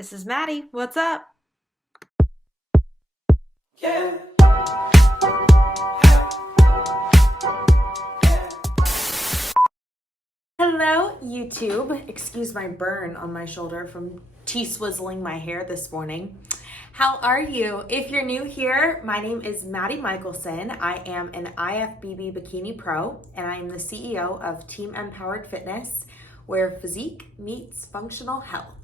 This is Maddie. What's up? Yeah. Hello, YouTube. Excuse my burn on my shoulder from T-swizzling my hair this morning. How are you? If you're new here, my name is Maddie Michelson. I am an IFBB Bikini Pro, and I am the CEO of Team MPowered Fitness, where physique meets functional health.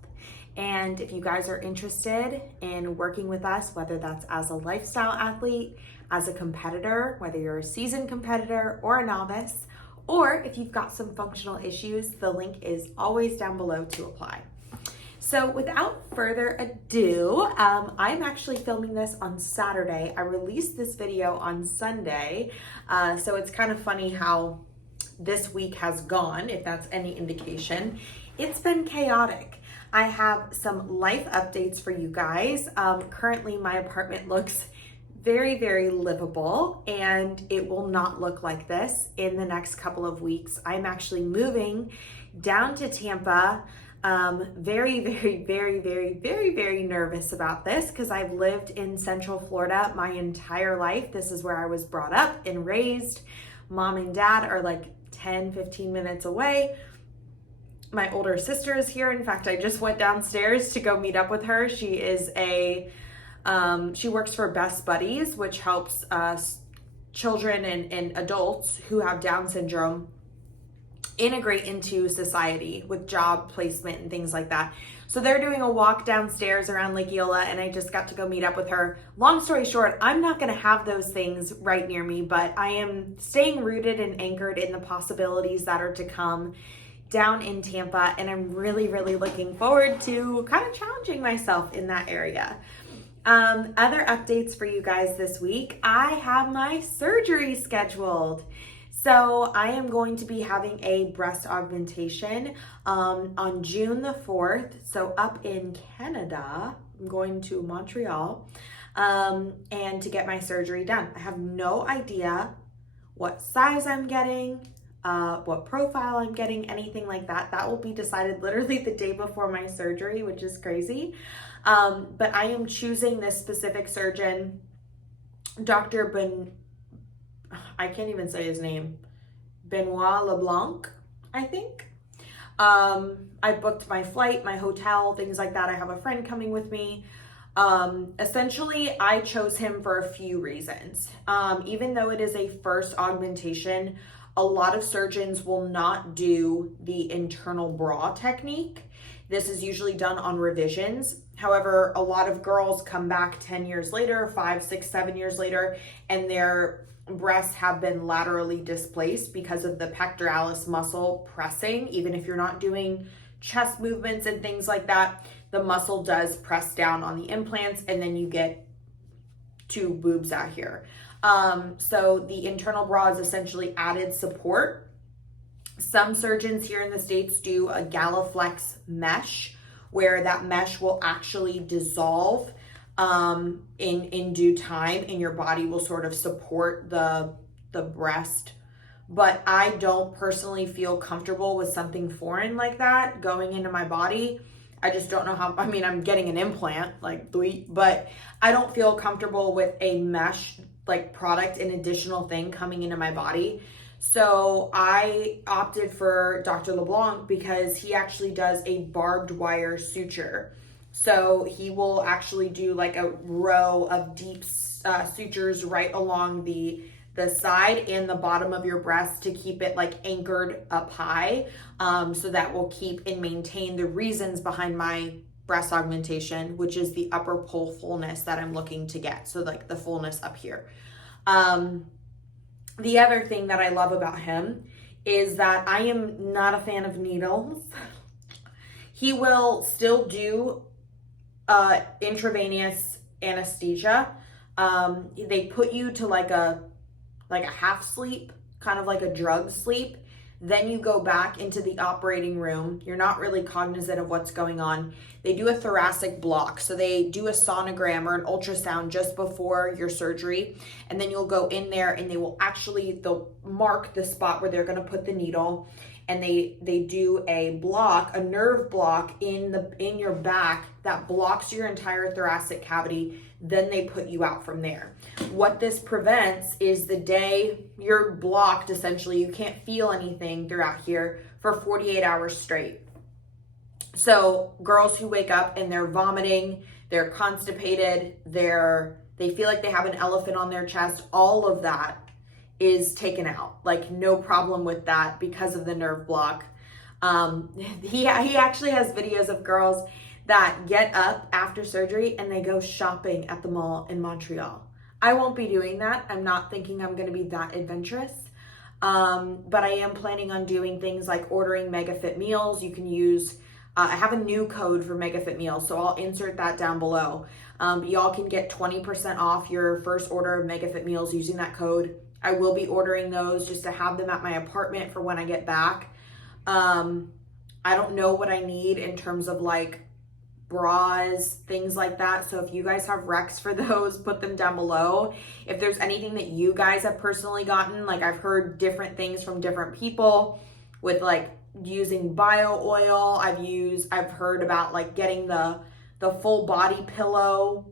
And if you guys are interested in working with us, whether that's as a lifestyle athlete, as a competitor, whether you're a seasoned competitor or a novice, or if you've got some functional issues, the link is always down below to apply. So without further ado, I'm actually filming this on Saturday. I released this video on Sunday, so it's kind of funny how this week has gone, if that's any indication. It's been chaotic. I have some life updates for you guys. Currently, my apartment looks very, very livable, and it will not look like this in the next couple of weeks. I'm actually moving down to Tampa. Very, very, very, very, very, very nervous about this because I've lived in Central Florida my entire life. This is where I was brought up and raised. Mom and dad are like 10, 15 minutes away. My older sister is here. In fact, I just went downstairs to go meet up with her. She is she works for Best Buddies, which helps children and adults who have Down syndrome integrate into society with job placement and things like that. So they're doing a walk downstairs around Lake Eola, and I just got to go meet up with her. Long story short, I'm not going to have those things right near me, but I am staying rooted and anchored in the possibilities that are to come down in Tampa, and I'm really, really looking forward to kind of challenging myself in that area. Other updates for you guys this week. I have my surgery scheduled. So I am going to be having a breast augmentation on June the 4th. So up in Canada, I'm going to Montreal and to get my surgery done. I have no idea what size I'm getting, what profile I'm getting, anything like that. That will be decided literally the day before my surgery, which is crazy. But I am choosing this specific surgeon, I can't even say his name, Benoit LeBlanc, I think. I booked my flight, my hotel, things like that. I have a friend coming with me. Essentially, I chose him for a few reasons. Even though it is a first augmentation, a lot of surgeons will not do the internal bra technique. This is usually done on revisions. However, a lot of girls come back 10 years later, 5, 6, 7 years later, and their breasts have been laterally displaced because of the pectoralis muscle pressing. Even if you're not doing chest movements and things like that, the muscle does press down on the implants, and then you get two boobs out here. So the internal bra is essentially added support. Some surgeons here in the States do a Galaflex mesh, where that mesh will actually dissolve in due time, and your body will sort of support the breast. But I don't personally feel comfortable with something foreign like that going into my body. I just don't know how. I mean, I'm getting an implant, but I don't feel comfortable with a mesh like product, an additional thing coming into my body. So I opted for Dr. LeBlanc because he actually does a barbed wire suture. So he will actually do like a row of deep sutures right along the side and the bottom of your breast to keep it like anchored up high. So that will keep and maintain the reasons behind my breast augmentation, which is the upper pole fullness that I'm looking to get. So like the fullness up here. The other thing that I love about him is that I am not a fan of needles. He will still do intravenous anesthesia. They put you to like a half sleep, kind of like a drug sleep. Then you go back into the operating room. You're not really cognizant of what's going on. They do a thoracic block. So they do a sonogram or an ultrasound just before your surgery. And then you'll go in there and they'll mark the spot where they're going to put the needle. and they do a nerve block in your back that blocks your entire thoracic cavity. Then they put you out from there. What this prevents is the day you're blocked, essentially, you can't feel anything throughout here for 48 hours straight. So girls who wake up and they're vomiting, they're constipated, they feel like they have an elephant on their chest, all of that is taken out. Like, no problem with that because of the nerve block. He actually has videos of girls that get up after surgery and they go shopping at the mall in Montreal. I won't be doing that. I'm not thinking I'm going to be that adventurous. But I am planning on doing things like ordering Megafit meals. You can use, I have a new code for Megafit meals, so I'll insert that down below. Y'all can get 20% off your first order of Megafit meals using that code. I will be ordering those just to have them at my apartment for when I get back. I don't know what I need in terms of like bras, things like that. So if you guys have recs for those, put them down below. If there's anything that you guys have personally gotten, like I've heard different things from different people with like using bio oil. I've heard about like getting the full body pillow.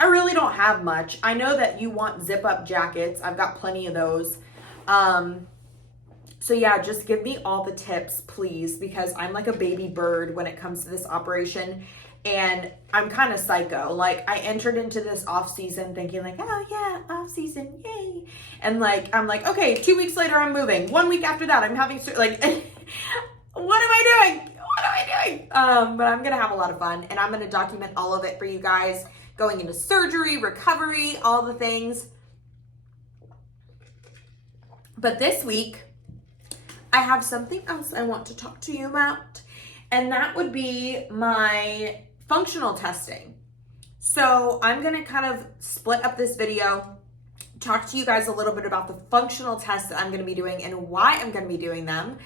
I really don't have much. I know that you want zip up jackets. I've got plenty of those. So yeah, just give me all the tips, please, because I'm like a baby bird when it comes to this operation, and I'm kind of psycho. Like, I entered into this off season thinking like, oh yeah, off season, yay. And like, I'm like, okay, 2 weeks later, I'm moving. 1 week after that, I'm having, like, what am I doing? What am I doing? But I'm going to have a lot of fun, and I'm going to document all of it for you guys, going into surgery, recovery, all the things. But this week, I have something else I want to talk to you about, and that would be my functional testing. So I'm going to kind of split up this video, talk to you guys a little bit about the functional tests that I'm going to be doing and why I'm going to be doing them,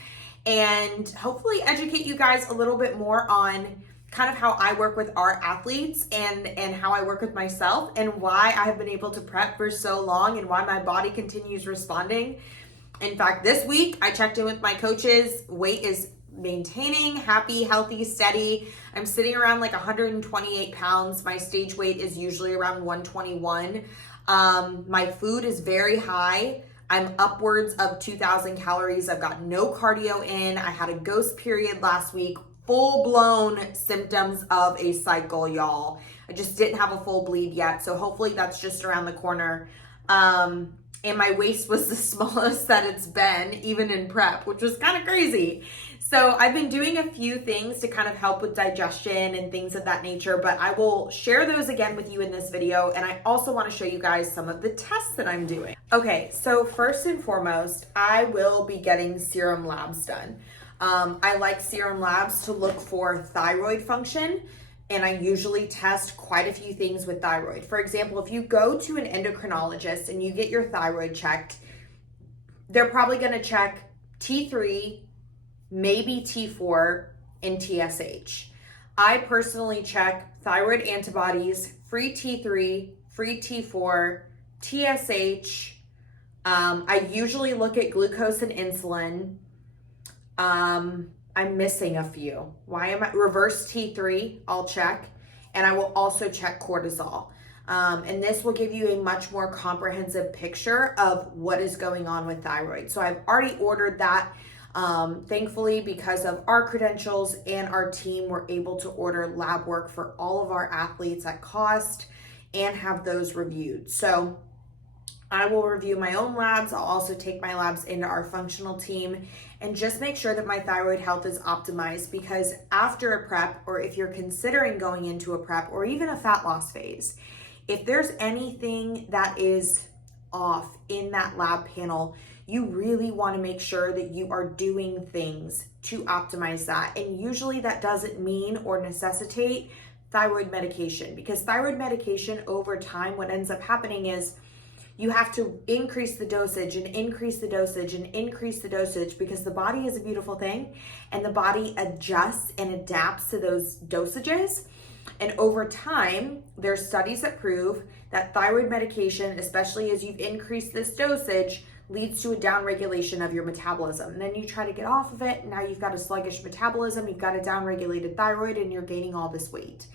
and hopefully educate you guys a little bit more on kind of how I work with our athletes and how I work with myself, and why I have been able to prep for so long and why my body continues responding. In fact, this week I checked in with my coaches. Weight is maintaining, happy, healthy, steady. I'm sitting around like 128 pounds. My stage weight is usually around 121. My food is very high. I'm upwards of 2,000 calories. I've got no cardio in. I had a ghost period last week. Full-blown symptoms of a cycle, y'all. I just didn't have a full bleed yet, so hopefully that's just around the corner. And my waist was the smallest that it's been, even in prep, which was kind of crazy. So I've been doing a few things to kind of help with digestion and things of that nature, but I will share those again with you in this video. And I also want to show you guys some of the tests that I'm doing. Okay, so first and foremost, I will be getting serum labs done. I like serum labs to look for thyroid function, and I usually test quite a few things with thyroid. For example, if you go to an endocrinologist and you get your thyroid checked, they're probably going to check T3, maybe T4, and TSH. I personally check thyroid antibodies, free T3, free T4, TSH. I usually look at glucose and insulin. I'm missing a few. Why am I? Reverse T3, I'll check. And I will also check cortisol. And this will give you a much more comprehensive picture of what is going on with thyroid. So I've already ordered that. Thankfully, because of our credentials and our team, we're able to order lab work for all of our athletes at cost and have those reviewed. So I will review my own labs. I'll also take my labs into our functional team and just make sure that my thyroid health is optimized, because after a prep, or if you're considering going into a prep or even a fat loss phase, if there's anything that is off in that lab panel, you really want to make sure that you are doing things to optimize that. And usually that doesn't mean or necessitate thyroid medication, because thyroid medication over time, what ends up happening is you have to increase the dosage and increase the dosage and increase the dosage, because the body is a beautiful thing and the body adjusts and adapts to those dosages. And over time, there's studies that prove that thyroid medication, especially as you've increased this dosage, leads to a downregulation of your metabolism. And then you try to get off of it, now you've got a sluggish metabolism, you've got a downregulated thyroid, and you're gaining all this weight.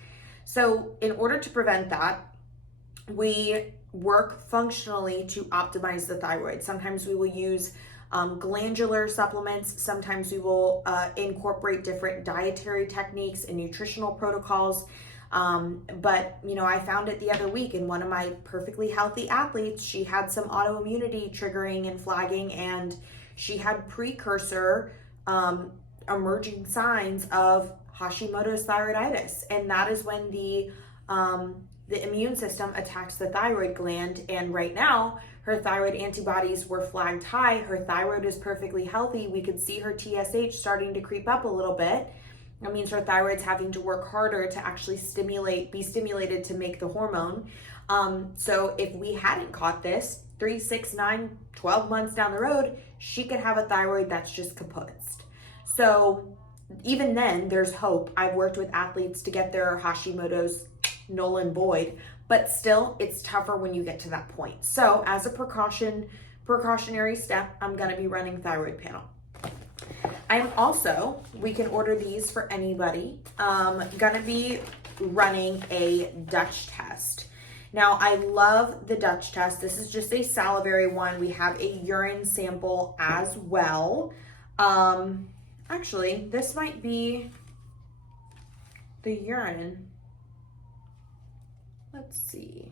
So in order to prevent that, we work functionally to optimize the thyroid. Sometimes we will use glandular supplements. Sometimes we will incorporate different dietary techniques and nutritional protocols. But you know, I found it the other week in one of my perfectly healthy athletes. She had some autoimmunity triggering and flagging, and she had precursor emerging signs of Hashimoto's thyroiditis. And that is when the immune system attacks the thyroid gland. And right now, her thyroid antibodies were flagged high. Her thyroid is perfectly healthy. We could see her TSH starting to creep up a little bit. That means her thyroid's having to work harder to actually be stimulated to make the hormone. So if we hadn't caught this 3, 6, 9, 12 months down the road, she could have a thyroid that's just kaputzed. So even then, there's hope. I've worked with athletes to get their Hashimoto's null and void, but still it's tougher when you get to that point. So as a precautionary step, I'm going to be running thyroid panel. I'm also, we can order these for anybody, going to be running a Dutch test. Now, I love the Dutch test. This is just a salivary one. We have a urine sample as well. Actually, this might be the urine. Let's see.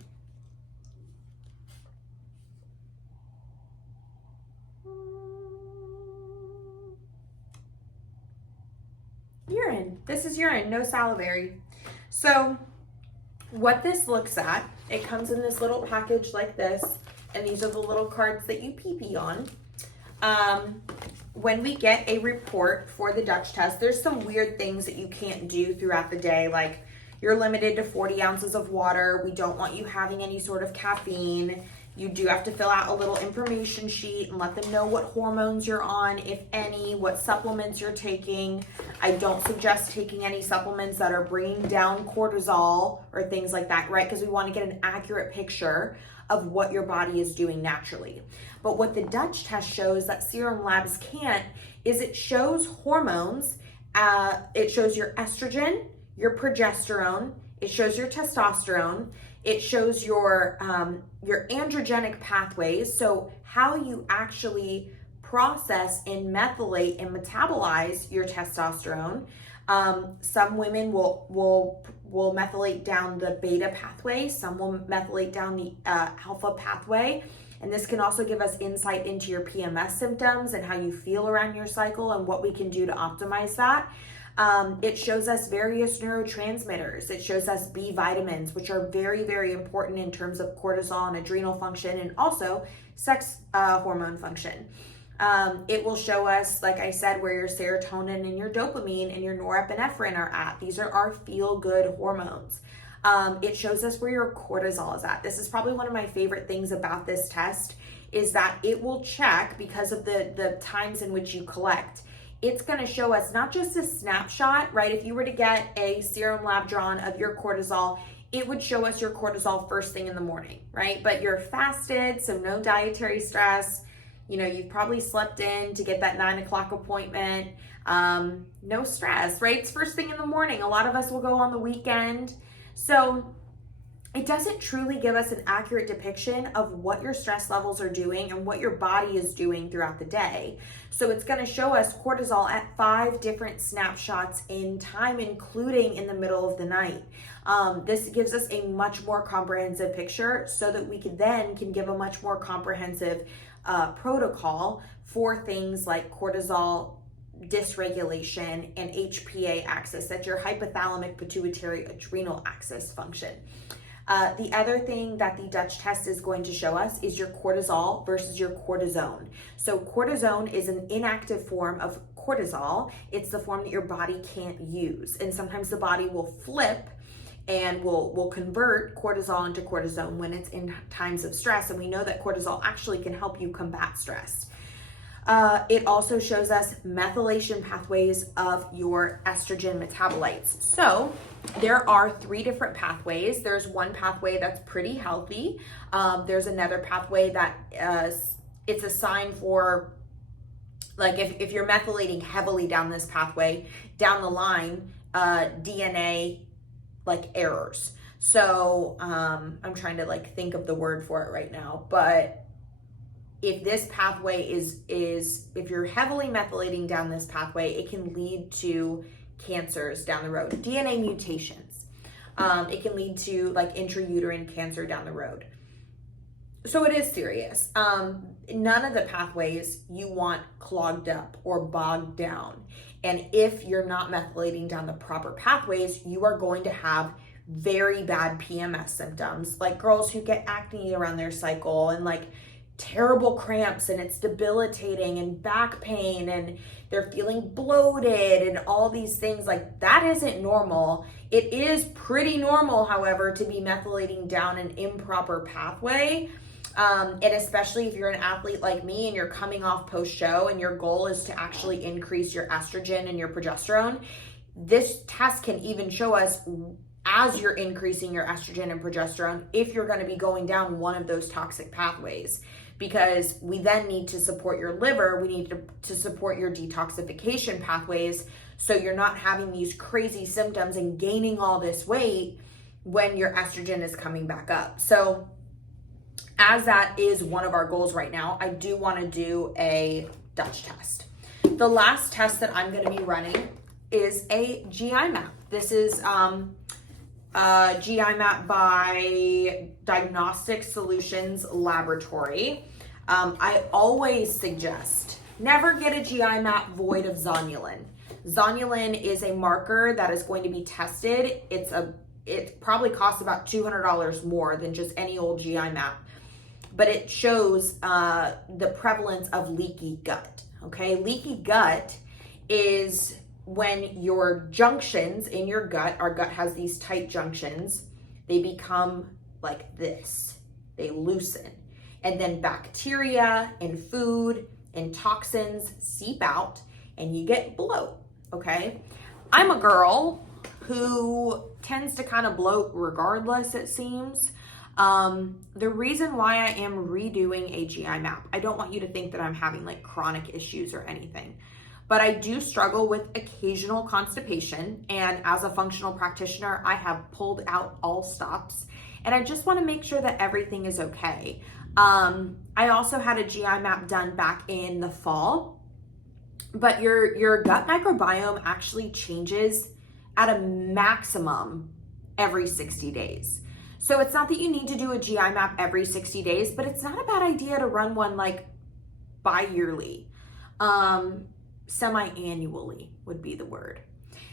Urine. This is urine, no salivary. So what this looks at, it comes in this little package like this, and these are the little cards that you pee on. When we get a report for the Dutch test, there's some weird things that you can't do throughout the day, like you're limited to 40 ounces of water. We don't want you having any sort of caffeine. You do have to fill out a little information sheet and let them know what hormones you're on, if any, what supplements you're taking. I don't suggest taking any supplements that are bringing down cortisol or things like that, right? Because we want to get an accurate picture of what your body is doing naturally. But what the Dutch test shows that serum labs can't is it shows hormones. It shows your estrogen, your progesterone, it shows your testosterone, it shows your androgenic pathways, so how you actually process and methylate and metabolize your testosterone. Some women will methylate down the beta pathway, some will methylate down the alpha pathway, and this can also give us insight into your PMS symptoms and how you feel around your cycle and what we can do to optimize that. It shows us various neurotransmitters. It shows us B vitamins, which are very, very important in terms of cortisol and adrenal function, and also sex hormone function. It will show us, like I said, where your serotonin and your dopamine and your norepinephrine are at. These are our feel-good hormones. It shows us where your cortisol is at. This is probably one of my favorite things about this test, is that it will check, because of the times in which you collect, it's going to show us not just a snapshot, right? If you were to get a serum lab drawn of your cortisol, it would show us your cortisol first thing in the morning, right? But you're fasted, so no dietary stress. You know, you've probably slept in to get that 9 o'clock appointment. No stress, right? It's first thing in the morning. A lot of us will go on the weekend. So it doesn't truly give us an accurate depiction of what your stress levels are doing and what your body is doing throughout the day. So it's going to show us cortisol at 5 different snapshots in time, including in the middle of the night. This gives us a much more comprehensive picture, so that we can give a much more comprehensive protocol for things like cortisol dysregulation and HPA axis, that's your hypothalamic pituitary adrenal axis function. The other thing that the Dutch test is going to show us is your cortisol versus your cortisone. So cortisone is an inactive form of cortisol. It's the form that your body can't use. And sometimes the body will flip and will convert cortisol into cortisone when it's in times of stress. And we know that cortisol actually can help you combat stress. It also shows us methylation pathways of your estrogen metabolites. So there are 3 different pathways. There's one pathway that's pretty healthy. There's another pathway that it's a sign for, like, if you're methylating heavily down this pathway, down the line, DNA like errors. So I'm trying to like think of the word for it right now, but if this pathway is if you're heavily methylating down this pathway, it can lead to cancers down the road, DNA mutations. It can lead to like intrauterine cancer down the road. So it is serious. None of the pathways you want clogged up or bogged down. And if you're not methylating down the proper pathways, you are going to have very bad PMS symptoms, like girls who get acne around their cycle and like terrible cramps, and it's debilitating, and back pain, and they're feeling bloated and all these things. Like, that isn't normal. It is pretty normal, however, to be methylating down an improper pathway. And especially if you're an athlete like me and you're coming off post-show and your goal is to actually increase your estrogen and your progesterone, this test can even show us, as you're increasing your estrogen and progesterone, if you're going to be going down one of those toxic pathways, because we then need to support your liver. We need to support your detoxification pathways, so you're not having these crazy symptoms and gaining all this weight when your estrogen is coming back up. So as that is one of our goals right now, I do want to do a Dutch test. The last test that I'm going to be running is a GI map. This is GI map by Diagnostic Solutions Laboratory. I always suggest never get a GI map void of zonulin. Zonulin is a marker that is going to be tested. It probably costs about $200 more than just any old GI map, but it shows the prevalence of leaky gut. Okay, leaky gut is when your junctions in your gut, our gut has these tight junctions, they become like this, they loosen. And then bacteria and food and toxins seep out and you get bloat, okay? I'm a girl who tends to kind of bloat regardless, it seems. The reason why I am redoing a GI map, I don't want you to think that I'm having like chronic issues or anything, but I do struggle with occasional constipation. And as a functional practitioner, I have pulled out all stops, and I just want to make sure that everything is okay. I also had a GI map done back in the fall, but your gut microbiome actually changes at a maximum every 60 days. So it's not that you need to do a GI map every 60 days, but it's not a bad idea to run one like bi-yearly. Semi-annually would be the word.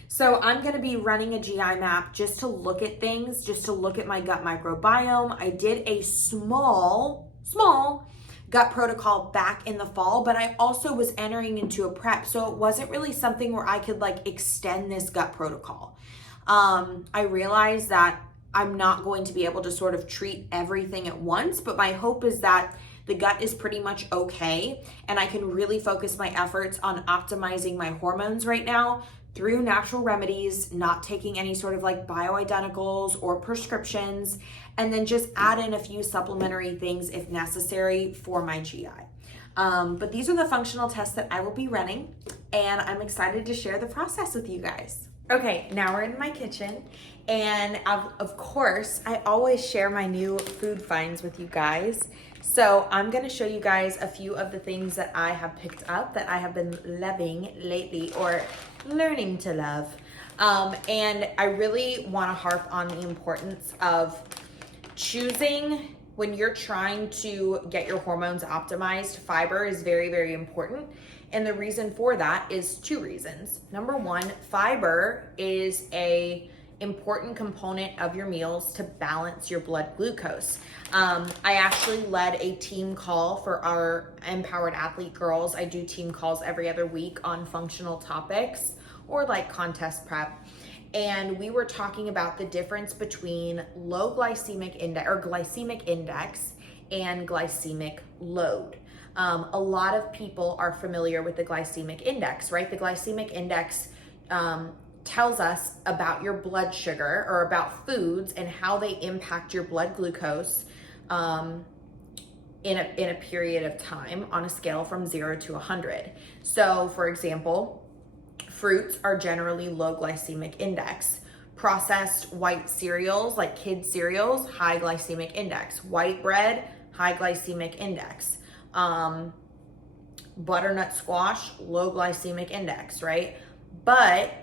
So I'm going to be running a GI map just to look at things, just to look at my gut microbiome. I did a small gut protocol back in the fall, but I also was entering into a prep. So it wasn't really something where I could like extend this gut protocol. I realized that I'm not going to be able to sort of treat everything at once, but my hope is that the gut is pretty much okay, and I can really focus my efforts on optimizing my hormones right now through natural remedies, not taking any sort of like bioidenticals or prescriptions, and then just add in a few supplementary things if necessary for my GI. But these are the functional tests that I will be running, and I'm excited to share the process with you guys. Okay, now we're in my kitchen, and of course, I always share my new food finds with you guys. So I'm gonna show you guys a few of the things that I have picked up that I have been loving lately, or learning to love. And I really wanna harp on the importance of choosing, when you're trying to get your hormones optimized, fiber is very, very important. And the reason for that is two reasons. Number one, fiber is a important component of your meals to balance your blood glucose. I actually led a team call for our MPowered athlete girls. I do team calls every other week on functional topics or like contest prep. And we were talking about the difference between low glycemic index or glycemic index and glycemic load. A lot of people are familiar with the glycemic index, right? The glycemic index tells us about your blood sugar or about foods and how they impact your blood glucose in a period of time on a scale from 0 to 100. So for example, fruits are generally low glycemic index. Processed white cereals, like kids cereals, high glycemic index. White bread, high glycemic index. Butternut squash, low glycemic index, right? But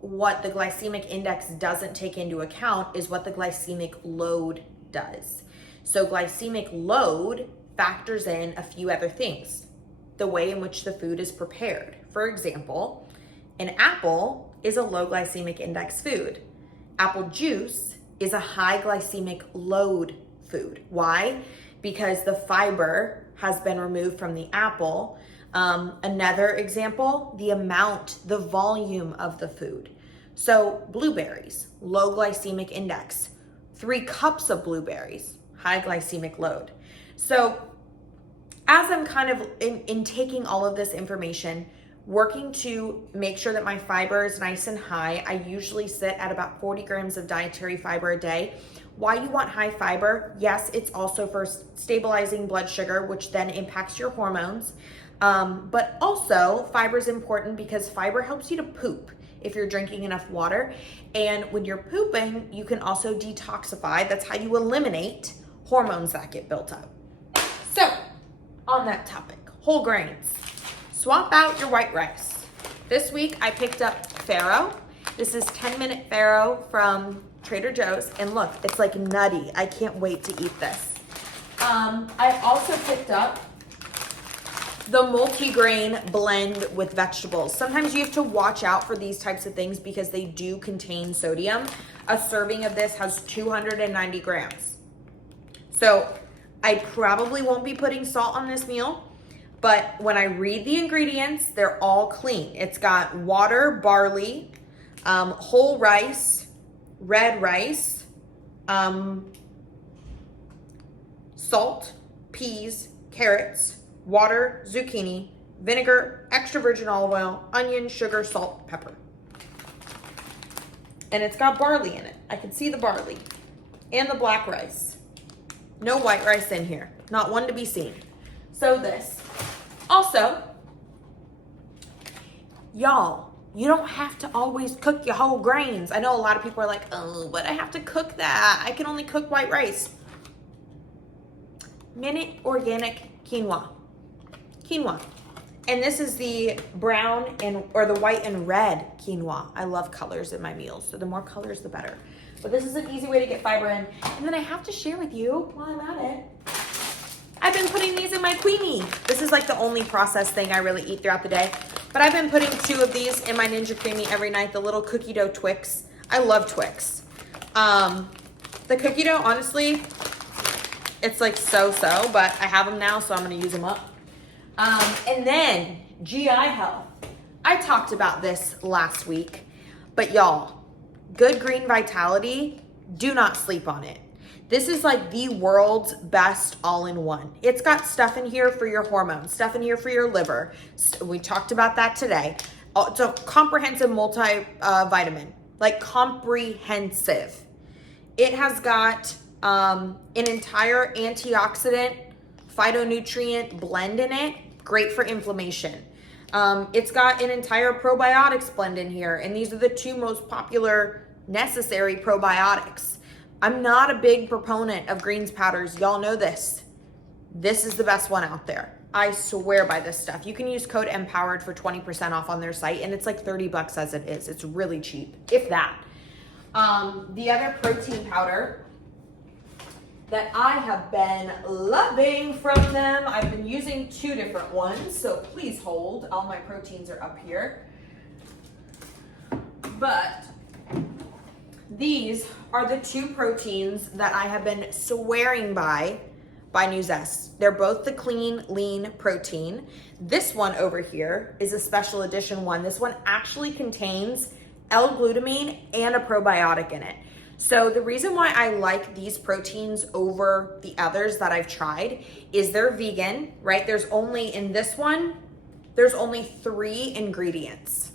what the glycemic index doesn't take into account is what the glycemic load does. So glycemic load factors in a few other things. The way in which the food is prepared. For example, an apple is a low glycemic index food. Apple juice is a high glycemic load food. Why? Because the fiber has been removed from the apple. Another example, the volume of the food. So blueberries, low glycemic index. 3 cups of blueberries, high glycemic load. So as I'm kind of in taking all of this information, working to make sure that my fiber is nice and high, I usually sit at about 40 grams of dietary fiber a day. Why you want high fiber? Yes, it's also for stabilizing blood sugar, which then impacts your hormones. But also fiber is important because fiber helps you to poop if you're drinking enough water. And when you're pooping, you can also detoxify. That's how you eliminate hormones that get built up. So on that topic, whole grains. Swap out your white rice. This week I picked up farro. This is 10-minute farro from Trader Joe's. And look, it's like nutty. I can't wait to eat this. I also picked up the multi-grain blend with vegetables. Sometimes you have to watch out for these types of things because they do contain sodium. A serving of this has 290 grams. So I probably won't be putting salt on this meal, but when I read the ingredients, they're all clean. It's got water, barley, whole rice, red rice, salt, peas, carrots, water, zucchini, vinegar, extra virgin olive oil, onion, sugar, salt, pepper. And it's got barley in it. I can see the barley and the black rice. No white rice in here. Not one to be seen. So this. Also, y'all, you don't have to always cook your whole grains. I know a lot of people are like, oh, but I have to cook that. I can only cook white rice. Minute organic quinoa. Quinoa. And this is the brown or the white and red quinoa. I love colors in my meals, so the more colors, the better. But this is an easy way to get fiber in. And then I have to share with you, while I'm at it, I've been putting these in my Queenie. This is like the only processed thing I really eat throughout the day. But I've been putting 2 of these in my Ninja Creamy every night, the little cookie dough Twix. I love Twix. The cookie dough, honestly, it's like so-so, but I have them now, so I'm gonna use them up. And then GI health. I talked about this last week, but y'all, Good Green Vitality, do not sleep on it. This is like the world's best all-in-one. It's got stuff in here for your hormones, stuff in here for your liver. We talked about that today. It's a comprehensive multivitamin, like comprehensive. It has got an entire antioxidant phytonutrient blend in it, great for inflammation. It's got an entire probiotics blend in here, and these are the 2 most popular necessary probiotics. I'm not a big proponent of greens powders. Y'all know this. This is the best one out there. I swear by this stuff. You can use code MPowered for 20% off on their site, and it's like $30 as it is. It's really cheap, if that. The other protein powder that I have been loving from them, I've been using 2 different ones, so please hold. All my proteins are up here. But these are the 2 proteins that I have been swearing by New Zest. They're both the clean, lean protein. This one over here is a special edition one. This one actually contains L-glutamine and a probiotic in it. So the reason why I like these proteins over the others that I've tried is they're vegan, right? In this one, there's only 3 ingredients.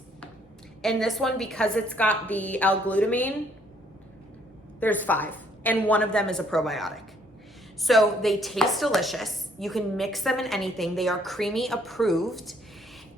In this one, because it's got the L-glutamine, there's 5, and one of them is a probiotic. So they taste delicious. You can mix them in anything. They are creamy approved,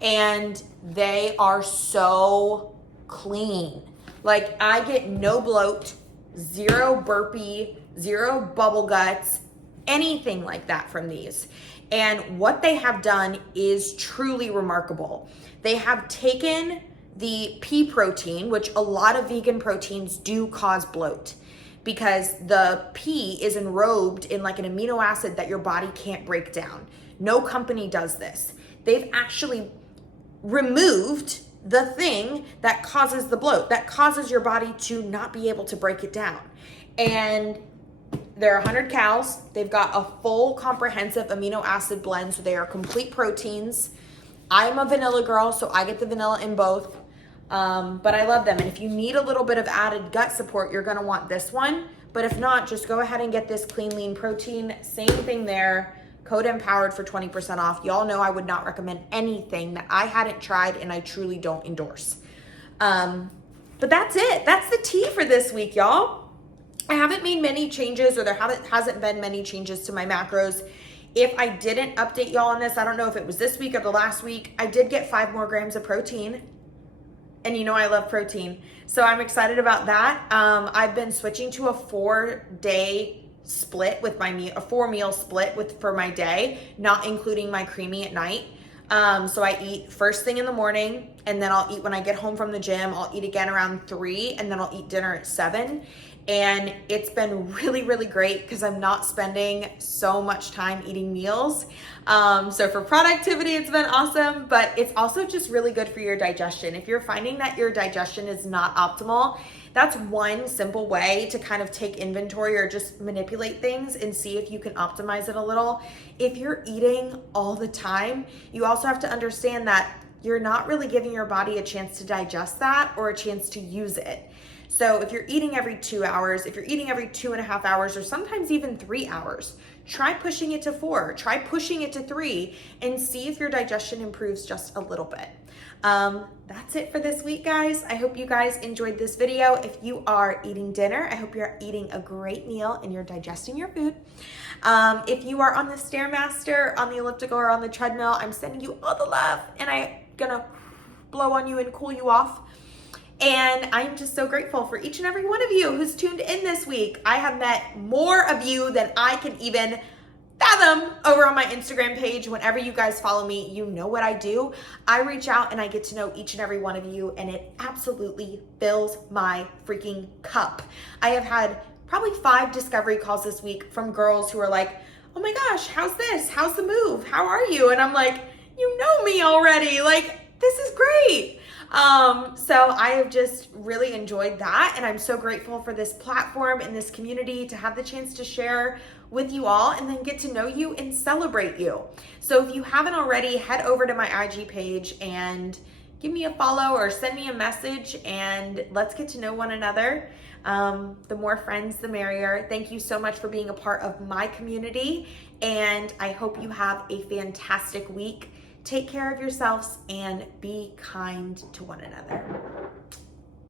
and they are so clean. Like, I get no bloat, zero burpee, zero bubble guts, anything like that from these. And what they have done is truly remarkable. They have taken the pea protein, which a lot of vegan proteins do cause bloat, because the pea is enrobed in like an amino acid that your body can't break down. No company does this. They've actually removed the thing that causes the bloat, that causes your body to not be able to break it down. And they're 100 calories. They've got a full comprehensive amino acid blend, so they are complete proteins. I'm a vanilla girl, so I get the vanilla in both. But I love them. And if you need a little bit of added gut support, you're gonna want this one. But if not, just go ahead and get this clean, lean protein. Same thing there. Code MPowered for 20% off. Y'all know I would not recommend anything that I hadn't tried and I truly don't endorse. But that's it. That's the tea for this week, y'all. I haven't made many changes, or there hasn't been many changes to my macros. If I didn't update y'all on this, I don't know if it was this week or the last week, I did get 5 more grams of protein. And you know I love protein. So I'm excited about that. I've been switching to a 4-day split with my meal, a 4-meal split for my day, not including my creamy at night. So I eat first thing in the morning, and then I'll eat when I get home from the gym. I'll eat again around 3, and then I'll eat dinner at 7. And it's been really, really great because I'm not spending so much time eating meals. So for productivity, it's been awesome, but it's also just really good for your digestion. If you're finding that your digestion is not optimal, that's one simple way to kind of take inventory or just manipulate things and see if you can optimize it a little. If you're eating all the time, you also have to understand that you're not really giving your body a chance to digest that or a chance to use it. So if you're eating every 2 hours, if you're eating every 2.5 hours, or sometimes even 3 hours, try pushing it to 4, try pushing it to 3, and see if your digestion improves just a little bit. That's it for this week, guys. I hope you guys enjoyed this video. If you are eating dinner, I hope you're eating a great meal and you're digesting your food. If you are on the Stairmaster, on the elliptical, or on the treadmill, I'm sending you all the love, and I'm gonna blow on you and cool you off. And I'm just so grateful for each and every one of you who's tuned in this week. I have met more of you than I can even fathom over on my Instagram page. Whenever you guys follow me, you know what I do. I reach out and I get to know each and every one of you, and it absolutely fills my freaking cup. I have had probably 5 discovery calls this week from girls who are like, oh my gosh, how's this? How's the move? How are you? And I'm like, you know me already. Like, this is great. So I have just really enjoyed that, and I'm so grateful for this platform and this community to have the chance to share with you all and then get to know you and celebrate you. So if you haven't already, head over to my IG page and give me a follow or send me a message, and let's get to know one another. The more friends, the merrier. Thank you so much for being a part of my community, and I hope you have a fantastic week. Take care of yourselves and be kind to one another.